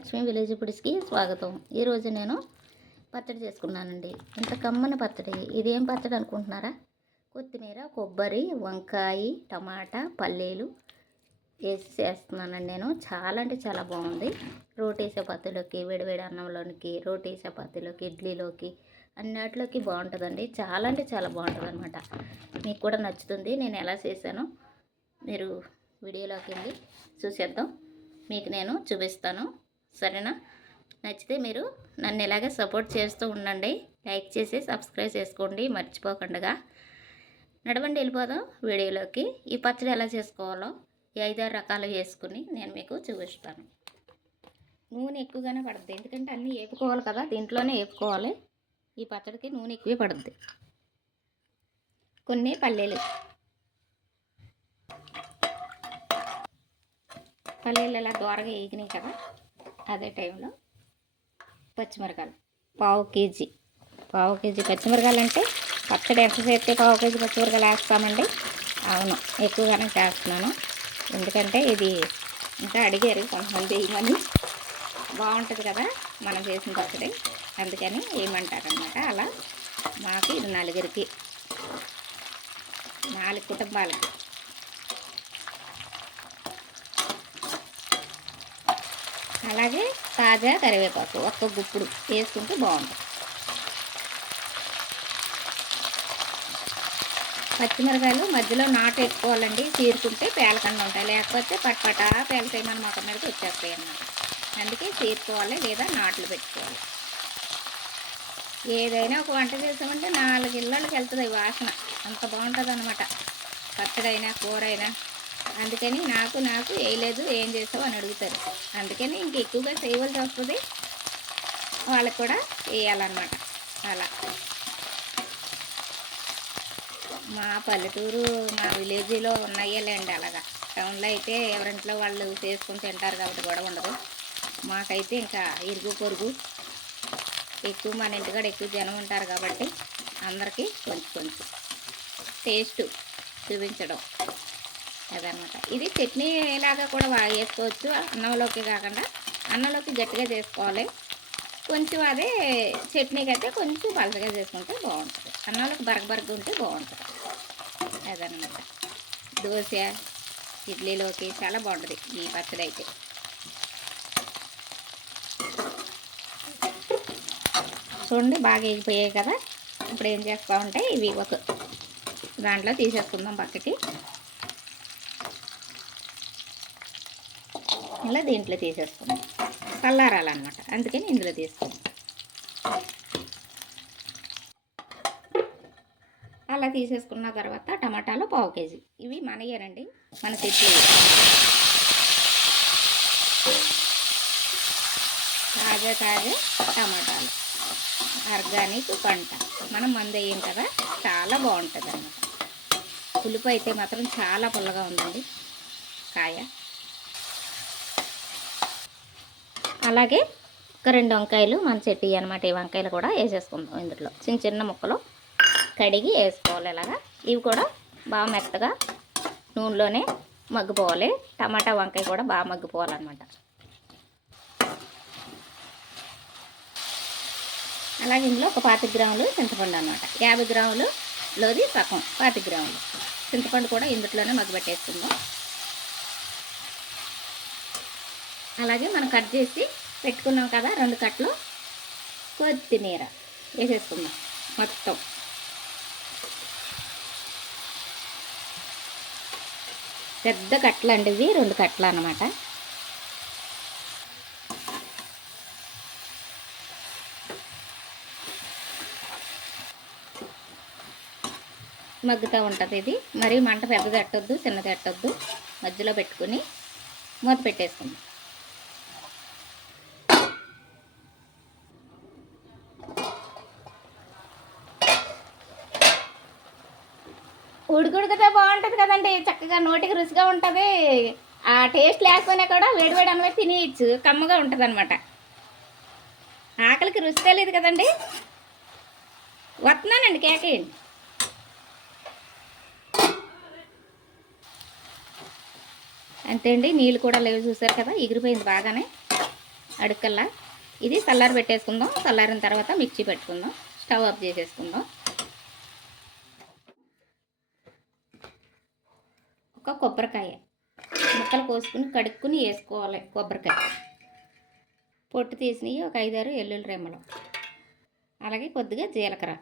Lakshmi village ఫుడ్స్కి స్వాగతం. ఈరోజు నేను పచ్చడి చేసుకున్నానండి. ఇంత కమ్మని పచ్చడి. ఇదేం పచ్చడి అనుకుంటున్నారా? కొత్తిమీర, కొబ్బరి, వంకాయ, టమాటా, పల్లీలు వేసి చేస్తున్నానండి నేను. చాలా అంటే చాలా బాగుంది. రోటీ చపాతీలోకి, వేడివేడి అన్నంలోనికి, రోటీ చపాతీలోకి, ఇడ్లీలోకి అన్నిటిలోకి బాగుంటుందండి. చాలా అంటే చాలా బాగుంటుంది అనమాట. మీకు కూడా నచ్చుతుంది. నేను ఎలా చేశానో మీరు వీడియోలోకి వెళ్ళి చూసేద్దాం. మీకు నేను చూపిస్తాను, సరేనా? నచ్చితే మీరు నన్ను ఇలాగే సపోర్ట్ చేస్తూ ఉండండి. లైక్ చేసి సబ్స్క్రైబ్ చేసుకోండి మర్చిపోకుండా. నడవండి, వెళ్ళిపోదాం వీడియోలోకి. ఈ పచ్చడి ఎలా చేసుకోవాలో ఈ 5-6 రకాలు వేసుకుని నేను మీకు చూపిస్తాను. నూనె ఎక్కువగానే పడుతుంది, ఎందుకంటే అన్నీ వేపుకోవాలి కదా, దీంట్లోనే వేపుకోవాలి. ఈ పచ్చడికి నూనె ఎక్కువే పడుతుంది. కొన్ని పల్లీలు ఇలా దోరగా వేగినాయి కదా, అదే టైంలో పచ్చిమిరకాయలు పావు కేజీ పచ్చిమిరకాయలు. అంటే పచ్చడి ఎంత చేస్తే పావు కేజీ పచ్చిమిరకాయలు వేస్తామండి. అవును, ఎక్కువగానే చేస్తున్నాను, ఎందుకంటే ఇది ఇంకా అడిగారు కొంతమంది వేయమని. బాగుంటుంది కదా మనం చేసిన పచ్చడి, అందుకని వేయమంటారనమాట. అలా మాకు ఇది 4 కుటుంబాలకి. అలాగే తాజా కరివేపాకు ఒక్క గుప్పుడు వేసుకుంటే బాగుంటుంది. పచ్చిమిరకాయలు మధ్యలో నాటు వేసుకోవాలండి, చీరుకుంటే పేలకుండా ఉంటాయి, లేకపోతే పట్పటా పేలతాయి, మన మొక్క మీదకి వచ్చేస్తాయి అన్నమాట. అందుకే చీరుకోవాలి లేదా నాట్లు పెట్టుకోవాలి. ఏదైనా ఒక వంట చేసామంటే 4 ఇళ్ళకి వెళ్తుంది వాసన, అంత బాగుంటుంది అనమాట. పచ్చడైనా కూర అయినా. అందుకని నాకు వేయలేదు, ఏం చేసావు అని అడుగుతారు. అందుకని ఇంక ఎక్కువగా చేయవలసి వస్తుంది, వాళ్ళకి కూడా వేయాలన్నమాట. అలా మా పల్లెటూరు, మా విలేజ్లో ఉన్నాయేలేండి అలాగా. టౌన్లో అయితే ఎవరింట్లో వాళ్ళు చేసుకుని తింటారు కాబట్టి గొడవ ఉండదు. మాకైతే ఇంకా ఇరుగు పొరుగు ఎక్కువ, మన ఇంటికాడ ఎక్కువ జనం ఉంటారు కాబట్టి అందరికీ కొంచెం టేస్ట్ చూపించడం అదనమాట. ఇది చట్నీ లాగా కూడా వేసుకోవచ్చు, అన్నంలోకి కాకుండా. అన్నంలోకి గట్టిగా చేసుకోవాలి కొంచెం, అదే చట్నీకి అయితే కొంచెం పలచగా చేసుకుంటే బాగుంటుంది. అన్నంలోకి బరగబరగ ఉంటే బాగుంటుంది అదనమాట. దోశ, ఇడ్లీలోకి చాలా బాగుంటుంది ఈ పచ్చడి అయితే. చూడండి, బాగా ఎగిపోయాయి కదా. ఇప్పుడు ఏం చేస్తామంటే ఇవి ఒక దాంట్లో తీసేసుకుందాం పక్కకి. ఇలా దీంట్లో తీసేసుకుందాం, చల్లారాలన్నమాట, అందుకని ఇందులో తీసుకుందాం. అలా తీసేసుకున్న తర్వాత టమాటాలు పావు కేజీ. ఇవి మనయేనండి, మన చెట్లు, తాజా టమాటాలు, ఆర్గానిక్ పంట, మనం మందు వేయం కదా, చాలా బాగుంటుంది అన్నమాట. పులుపు అయితే మాత్రం చాలా పుల్లగా ఉందండి కాయ. అలాగే ఒక 2 వంకాయలు మన చెట్టు అనమాట. ఈ వంకాయలు కూడా వేసేసుకుందాం ఇందులో. చిన్న ముక్కలు కడిగి వేసుకోవాలి ఇలాగా. ఇవి కూడా బాగా మెత్తగా నూనెలోనే మగ్గిపోవాలి. టమాటా, వంకాయ కూడా బాగా మగ్గిపోవాలన్నమాట. అలాగే ఇందులో ఒక 25 గ్రాములు చింతపండు అన్నమాట. 50 గ్రాములలోది సగం 25 గ్రాములు చింతపండు కూడా ఇందులోనే మగ్గిపెట్టేసుకుందాం. అలాగే మనం కట్ చేసి పెట్టుకున్నాం కదా 2 కట్టలు కొత్తిమీర వేసేసుకుందాం మొత్తం. పెద్ద కట్టలు అండి ఇవి, 2 కట్టలు అన్నమాట. మగ్గుతూ ఉంటుంది ఇది. మరి మంట పెద్దది పెట్టొద్దు, చిన్నది పెట్టొద్దు, మధ్యలో పెట్టుకుని మూత పెట్టేసుకుందాం. ఉడికితే బాగుంటుంది కదండి, చక్కగా నోటికి రుచిగా ఉంటుంది. ఆ టేస్ట్ లేకపోయినా కూడా వేడివేడి అన్నం తినేయచ్చు, కమ్మగా ఉంటుంది అనమాట. ఆకలికి రుచి తెలియదు కదండి. వస్తున్నానండి, కేకేయండి. అంతే అండి, నీళ్ళు కూడా లేవు, చూసారు కదా, ఎగిరిపోయింది బాగానే. అడుక్కల్లా. ఇది చల్లారి పెట్టేసుకుందాం. చల్లారిన తర్వాత మిక్సీ పెట్టుకుందాం. స్టవ్ ఆఫ్ చేసేసుకుందాం. ఒక కొబ్బరికాయ ముక్కలు కోసుకుని కడుక్కుని వేసుకోవాలి. కొబ్బరికాయ పొట్టు తీసినవి ఒక 5-6 ఎల్లుల్లి రెమ్మలు, అలాగే కొద్దిగా జీలకర్ర,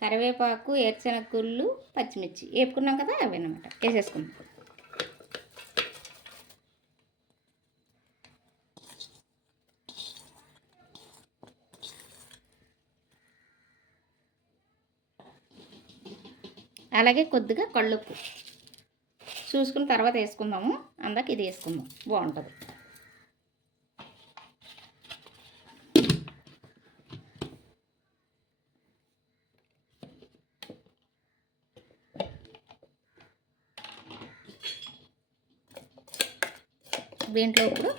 కరివేపాకు, ఏరుశనగగుళ్ళు, పచ్చిమిర్చి వేపుకున్నాం కదా, అవి అన్నమాట వేసేసుకుందాం. అలాగే కొద్దిగా కళ్ళుప్పు చూసుకున్న తర్వాత వేసుకుందాము. అందాక ఇది వేసుకుందాం, బాగుంటుంది. దీంట్లో ఇప్పుడు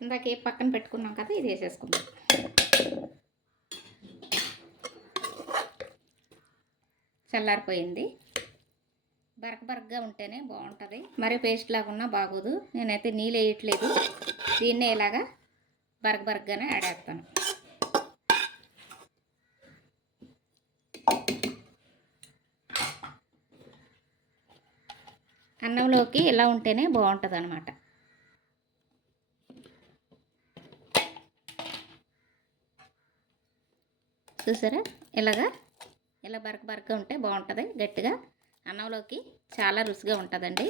ఇందాక ఏ పక్కన పెట్టుకున్నాం కదా, ఇది వేసేసుకుందాం. చల్లారిపోయింది. బరకబరకగా ఉంటేనే బాగుంటుంది, మరి పేస్ట్ లాగా ఉన్నా బాగోదు. నేనైతే నీళ్ళు వేయట్లేదు, దీన్నే ఇలాగా బరకబరకగానే ఆడేస్తాను. అన్నంలోకి ఇలా ఉంటేనే బాగుంటుంది అన్నమాట. చూసారా, ఇలా బరకగా ఉంటే బాగుంటుంది. గట్టిగా అన్నంలోకి చాలా రుచిగా ఉంటుందండి.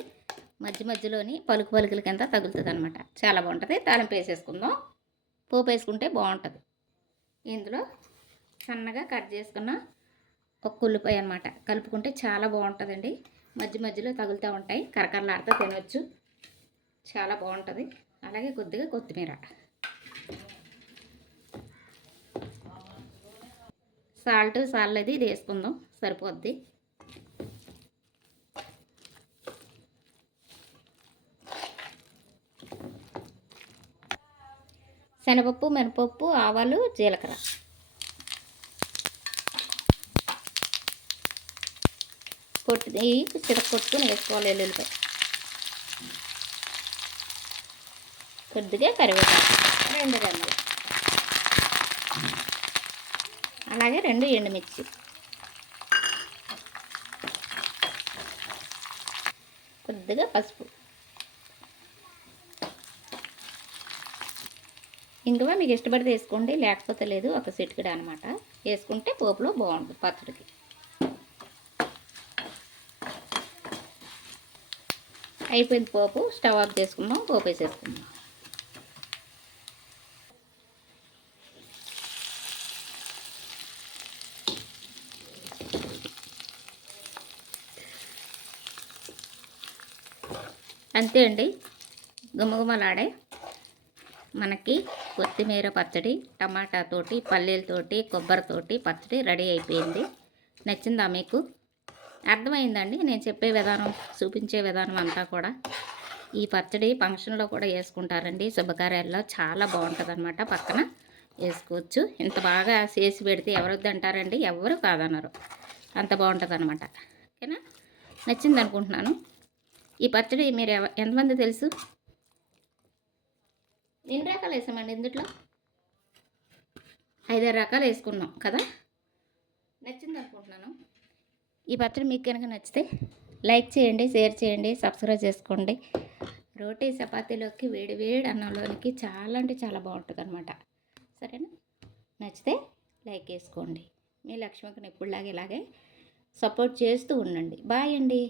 మధ్యలోని పలుకుల కింద తగులుతుంది అనమాట. చాలా బాగుంటుంది. తాలింపు వేసేసుకుందాం. పోపు వేసుకుంటే బాగుంటుంది. ఇందులో సన్నగా కట్ చేసుకున్న ఒక ఉల్లిపాయ అనమాట కలుపుకుంటే చాలా బాగుంటుందండి. మధ్యలో తగులుతూ ఉంటాయి, కరకరలాడుతూ తినవచ్చు, చాలా బాగుంటుంది. అలాగే కొద్దిగా కొత్తిమీర, సాల్ట్ సాల్ది ఇది వేసుకుందాం, సరిపోద్ది. శనగపప్పు, మినపప్పు, ఆవాలు, జీలకర్ర, కొట్టుకుని వేసుకోవాలి. ఎల్లుల్లిపాయ, కొద్దిగా కరివేపాకు, 2 రెమ్మలు, అలాగే 2 ఎండుమిర్చి, కొద్దిగా పసుపు, ఇంగువ మీకు ఇష్టపడితే వేసుకోండి, లేకపోతే లేదు. ఒక చిటికెడు అనమాట వేసుకుంటే పోపులో బాగుంటుంది పచ్చడికి. అయిపోయింది పోపు. స్టవ్ ఆఫ్ చేసుకుందాం. పోపు వేసేసుకుందాం. అంతే అండి, గుమగుమలాడే మనకి కొత్తిమీర పచ్చడి, టమాటాతోటి, పల్లీలతోటి, కొబ్బరితోటి పచ్చడి రెడీ అయిపోయింది. నచ్చిందా మీకు? అర్థమైందండి నేను చెప్పే విధానం, చూపించే విధానం అంతా కూడా. ఈ పచ్చడి ఫంక్షన్లో కూడా వేసుకుంటారండి, శుభకార్యాల్లో చాలా బాగుంటుంది అనమాట. పక్కన వేసుకోవచ్చు. ఇంత బాగా చేసి పెడితే ఎవరు వద్దంటారండి? ఎవరు కాదన్నారు, అంత బాగుంటుంది అనమాట. ఓకేనా? నచ్చింది అనుకుంటున్నాను. ఈ పచ్చడి మీరు ఎంతమంది తెలుసు? 2 రకాలు వేసామండి, ఇందులో 5-6 రకాలు వేసుకున్నాం కదా. నచ్చింది అనుకుంటున్నాను. ఈ పచ్చడి మీకు కనుక నచ్చితే లైక్ చేయండి, షేర్ చేయండి, సబ్స్క్రైబ్ చేసుకోండి. రోటీ చపాతీలోకి వేడి అన్నంలోనికి చాలా అంటే చాలా బాగుంటుంది అనమాట. సరేనా? నచ్చితే లైక్ వేసుకోండి. మీ లక్ష్మికి ఎప్పుడులాగే ఇలాగే సపోర్ట్ చేస్తూ ఉండండి. బాయ్ అండి.